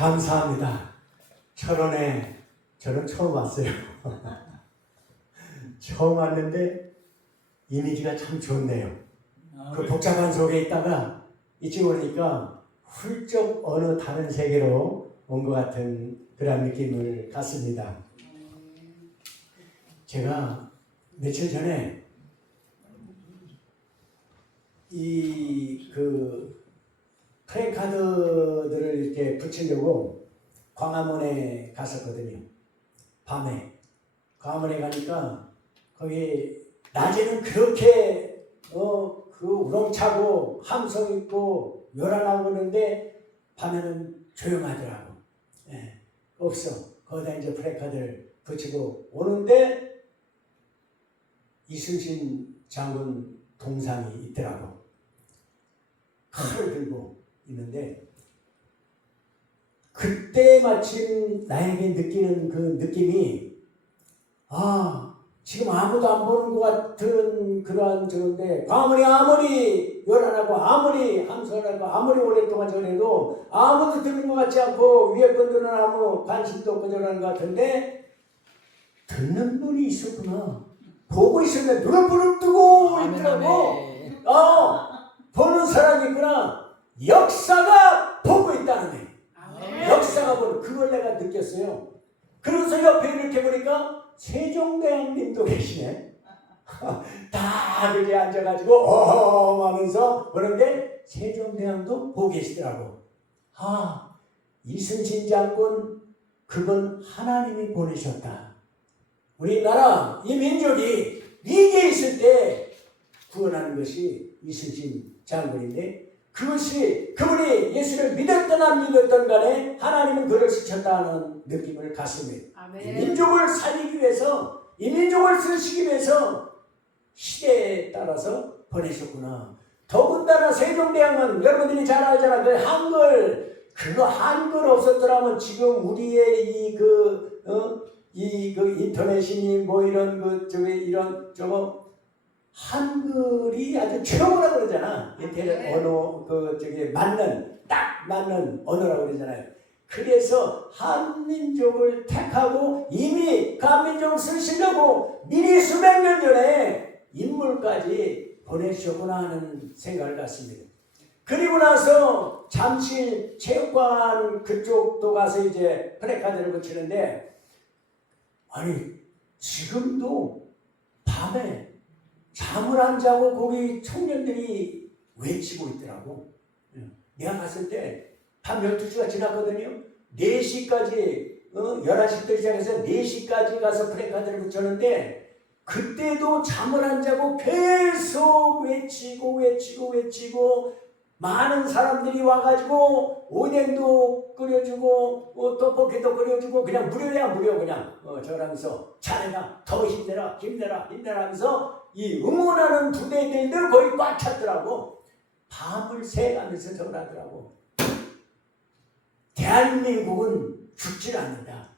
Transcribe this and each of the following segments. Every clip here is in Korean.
감사합니다. 철원에 저는 처음 왔어요. 처음 왔는데 이미지가 참 좋네요. 그 복잡한 속에 있다가 이쪽 오니까 훌쩍 어느 다른 세계로 온 것 같은 그런 느낌을 갖습니다. 제가 며칠 전에 플래카드들을 이렇게 붙이려고 광화문에 갔었거든요. 밤에 광화문에 가니까 거기 낮에는 그렇게 그 우렁차고 함성 있고 요란하고 그러는데 밤에는 조용하더라고. 예, 없어. 거기다 이제 플래카드를 붙이고 오는데 이순신 장군 동상이 있더라고. 칼을 들고 있는데 그때 마침 나에게 느끼는 그 느낌이 지금 아무도 안 보는 것 같은 그러한 저건데 광화문이 아무리 요란하고 아무리 함성하고 아무리 오랫동안 저래도 아무도 듣는 것 같지 않고 위에 분들은 아무 관심도 없고 저러는 것 같은데 듣는 분이 있었구나. 보고 있었는데 눈을 부릅뜨고 있더라고. 보는 사람이 있구나. 역사가 보고 있다는 애. 역사가 보는 그걸 내가 느꼈어요. 그러면서 옆에 이렇게 보니까 세종대왕님도 계시네. 다들 이제 앉아가지고 하면서 보는데 세종대왕도 보고 계시더라고. 이순신 장군 그건 하나님이 보내셨다. 우리나라 이 민족이 위기에 있을 때 구원하는 것이 이순신 장군인데 그것이 그분이 예수를 믿었든 안 믿었든 간에 하나님은 그를 지켰다는 느낌을 갖습니다. 이 민족을 살리기 위해서 이 민족을 쓰시기 위해서 시대에 따라서 보내셨구나. 더군다나 세종대왕은 여러분들이 잘 알잖아. 그 한글 그거 한글 없었더라면 지금 우리의 인터넷이니 뭐 이런 이런 한글이 아주 최고라고 그러잖아. 인터넷 언어 딱 맞는 언어라고 그러잖아요. 그래서 한민족을 택하고 이미 그 한민족을 쓰시려고 미리 수백 년 전에 인물까지 보내셨구나 하는 생각을 갖습니다. 그리고 나서 잠실 체육관 그쪽도 가서 이제 플래카드를 붙이는데 지금도 밤에 잠을 안 자고 거기 청년들이 외치고 있더라고. 내가 갔을 때 밤 12시가 지났거든요. 4시까지 11시부터 시작해서 4시까지 가서 플래카드를 붙였는데 그때도 잠을 안 자고 계속 외치고 많은 사람들이 와가지고 오뎅도 끓여주고 떡볶이도 끓여주고 그냥 무료야 무료 그냥 저러면서 잘해라 더 힘내라 하면서 이 응원하는 부대들도 거의 꽉 찼더라고. 밤을 새가면서 저러더라고. 대한민국은 죽질 않는다.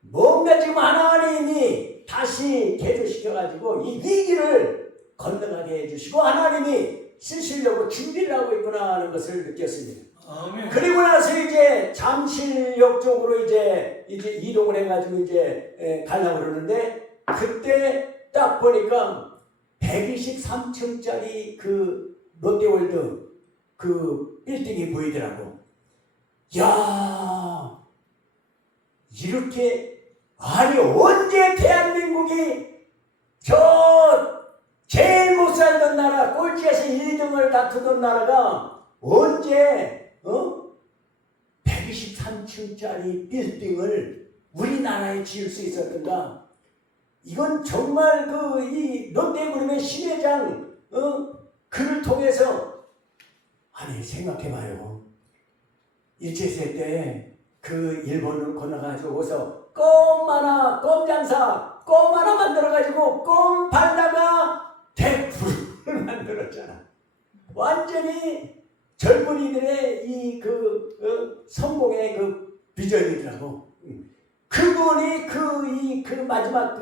뭔가 지금 하나님이 다시 개조시켜가지고 이 위기를 건너가게 해주시고 하나님이 쓰시려고 준비를 하고 있구나 하는 것을 느꼈습니다. 그리고 나서 이제 잠실역 쪽으로 이제 이동을 해가지고 이제 가려고 그러는데 그때 딱 보니까 123층짜리 그 롯데월드 그 빌딩이 보이더라고. 야, 이렇게 언제 대한민국이 제일 못 살던 나라 꼴찌에서 1등을 다투던 나라가 언제 123층짜리 빌딩을 우리나라에 지을 수 있었던가? 이건 정말 이 롯데그룹의 신회장 그를 통해서 생각해봐요. 일제시대 때 그 일본을 건너가지고서 껌 하나 만들어가지고 껌 팔다가 대불을 만들었잖아. 완전히 젊은이들의 성공의 비전이더라고. 그분이 그 마지막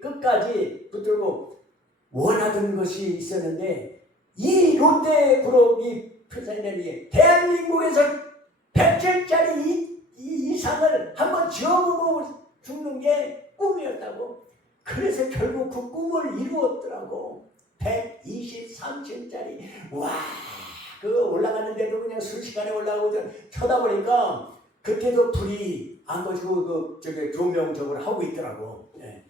끝까지 붙들고 원하던 것이 있었는데 이 롯데그룹이 표현되는 게 대한민국에서 100층짜리 지어보고 죽는 게 꿈이었다고. 그래서 결국 그 꿈을 이루었더라고. 123층짜리. 와, 그거 올라갔는데도 그냥 순식간에 올라가고 쳐다보니까 그때도 불이 안 꺼지고 그 저기 조명 저걸 하고 있더라고. 예.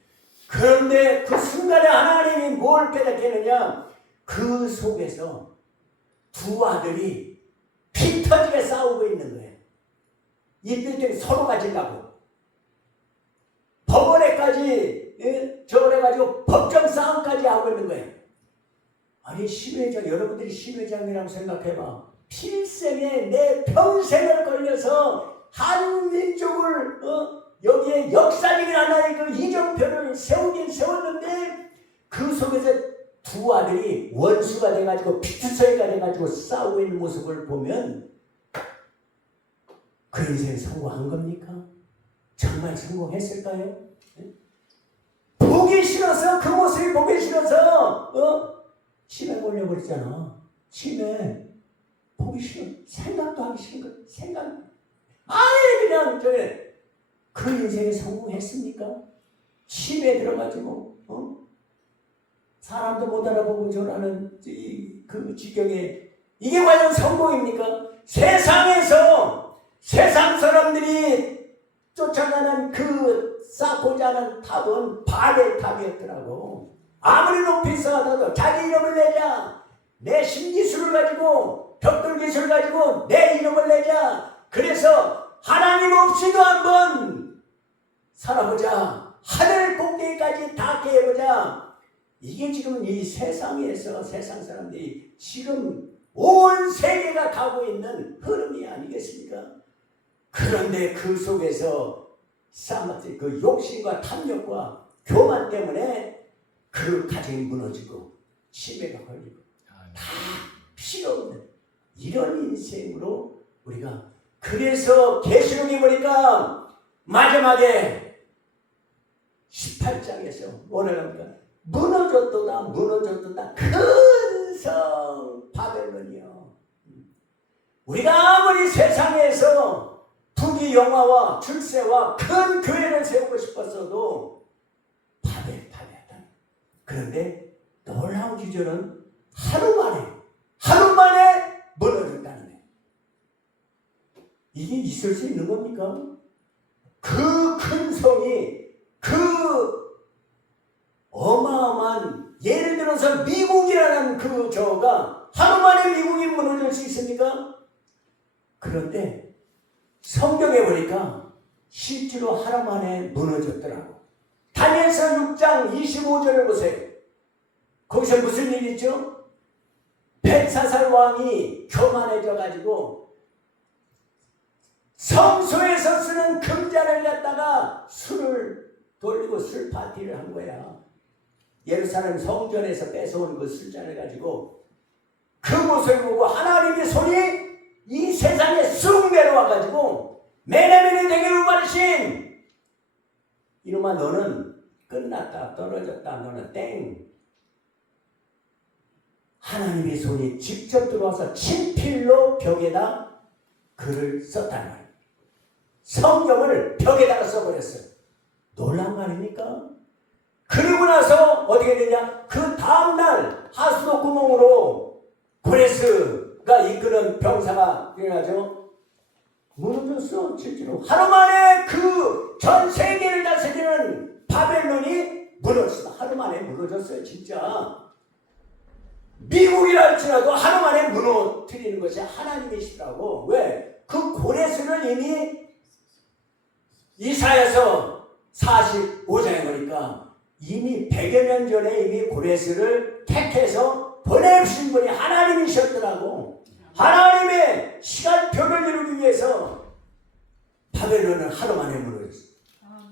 그런데 그 순간에 하나님이 뭘 깨닫게 했느냐? 그 속에서 두 아들이 피 터지게 싸우고 있는 거예요. 이 빌딩 서로 가지려고. 법원에까지, 예? 저걸 해가지고 법정 싸움까지 하고 있는 거예요. 아니, 심회장, 여러분들이 심회장이라고 생각해봐. 필생에 내 평생을 걸려서 한민족을, 여기에 역사적인 하나의 그 이정표를 세우긴 세웠는데 그 속에서 두 아들이 원수가 돼가지고 피투성이가 돼가지고 싸우고 있는 모습을 보면 그 인생 성공한 겁니까? 정말 성공했을까요? 보기 싫어서, 그 모습이 보기 싫어서 치매 걸려버렸잖아. 치매 보기 싫어. 생각도 하기 싫은 거. 생각 아예 그냥 그 인생에 성공했습니까? 치매에 들어가지고 사람도 못 알아보고 저라는 그 지경에 이게 과연 성공입니까? 세상에서 세상 사람들이 쫓아가는 그 쌓고자 하는 탑은 바벨 탑이었더라고. 아무리 높이 쌓아도 자기 이름을 내자. 내 신기술을 가지고 벽돌 기술을 가지고 내 이름을 내자. 그래서 하나님 없이도 한번 살아보자. 하늘 꼭대기까지 다 깨보자. 이게 지금 이 세상에서 세상 사람들이 지금 온 세계가 가고 있는 흐름이 아니겠습니까? 그런데 그 속에서 그 욕심과 탐욕과 교만 때문에 그 가정이 무너지고 치매가 걸리고 다 필요 없는 이런 인생으로 우리가. 그래서 계시록에 보니까 마지막에 18장에서 뭐라 합니까? 무너졌도다 무너졌도다 큰 성 바벨론이요. 우리가 아무리 세상에서 부귀 영화와 출세와 큰 교회를 세우고 싶었어도 바벨탑이었다. 그런데 놀라운 기절은 하루 만에 무너졌다는 거예요. 이게 있을 수 있는 겁니까? 그 큰 성이 그 어마어마한, 예를 들어서 미국이라는 그 저가 하루 만에 미국이 무너질 수 있습니까? 그런데 성경에 보니까 실제로 하루 만에 무너졌더라고. 다니엘서 6장 25절을 보세요. 거기서 무슨 일이 있죠? 벨사살 왕이 교만해져 가지고 성소에서 쓰는 금잔을 갖다가 술을 돌리고 술 파티를 한 거야. 예루살렘 성전에서 뺏어온 그 술잔을 가지고 그 모습을 보고 하나님의 손이 이 세상에 쑥 내려와가지고 메네메네 내게 우바르신 이놈아 너는 끝났다 떨어졌다 너는 땡. 하나님의 손이 직접 들어와서 친필로 벽에다 글을 썼단 말이에요. 성경을 벽에다가 써버렸어요. 놀란 거 아닙니까? 그리고 나서 어떻게 되냐? 그 다음날 하수도 구멍으로 고레스가 이끄는 병사가 일어나죠. 무너졌어. 실제로 하루 만에 그 전 세계를 다스리는 바벨론이 무너졌어. 하루 만에 무너졌어요. 진짜 미국이라 할지라도 하루 만에 무너뜨리는 것이 하나님이시라고. 왜? 그 고레스를 이미 이사야서 45장에 보니까 이미 100여 년 전에 이미 고레스를 택해서 보내신 분이 하나님이셨더라고. 하나님의 시간표를 이루기 위해서 바벨론은 하루 만에 무너졌어.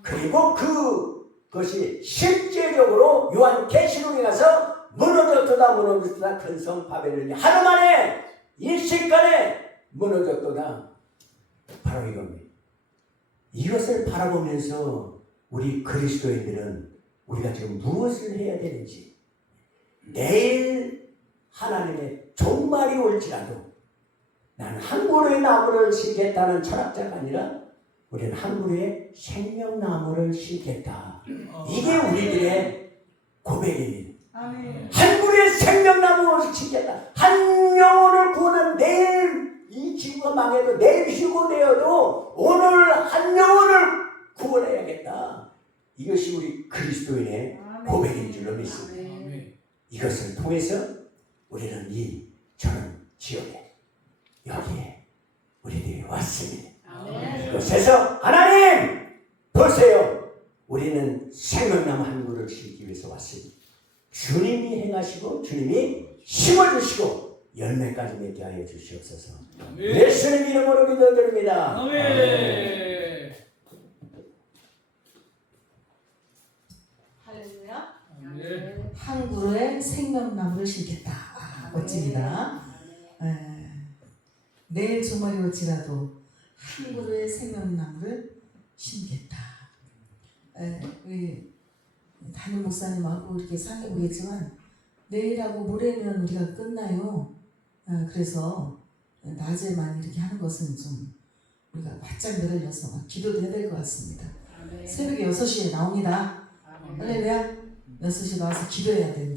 그리고 그것이 실제적으로 요한계시록에 가서 무너졌도다 큰 성 바벨론이 하루 만에 일시간에 무너졌도다. 바로 이겁니다. 이것을 바라보면서 우리 그리스도인들은 우리가 지금 무엇을 해야 되는지, 내일 하나님의 종말이 올지라도 나는 한 그루의 나무를 심겠다는 철학자가 아니라 우리는 한 그루의 생명나무를 심겠다. 이게 우리들의 고백입니다. 아멘. 한 그루의 생명나무를 심겠다. 한 영혼을 구원한 내일 이 지구가 망해도 내일 휴고 되어도 오늘 한 영혼을 구원해야겠다. 이것이 우리 그리스도인의 고백인 줄로 믿습니다. 이것을 통해서 우리는 이 저는 지역에 여기에 우리들이 왔습니다. 그곳에서 하나님 보세요. 우리는 생명나무 한 그루를 심기 위해서 왔습니다. 주님이 행하시고 주님이 심어주시고 열매까지 맺게 하여 주시옵소서. 예수님 이름으로 기도드립니다. 아멘. 할렐루야. 아멘. 한 그루의 생명나무를 심겠다. 멋집니다. 내일 주말이 올지라도 한 그루의 생명나무를 심겠다. 우리 담임 목사님하고 이렇게 상의보겠지만 내일하고 모레면 우리가 끝나요. 그래서 낮에만 이렇게 하는 것은 좀 우리가 바짝 내려서 기도도 해야 될 것 같습니다. 새벽에 6시에 나옵니다. 할렐루야. 6시에 나와서 기도해야 돼요.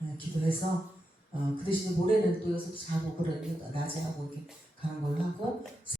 우리가 기도해서 그 대신에 모레는 또 6시 자고 그러니 낮에 하고 이렇게 가는 걸로 하고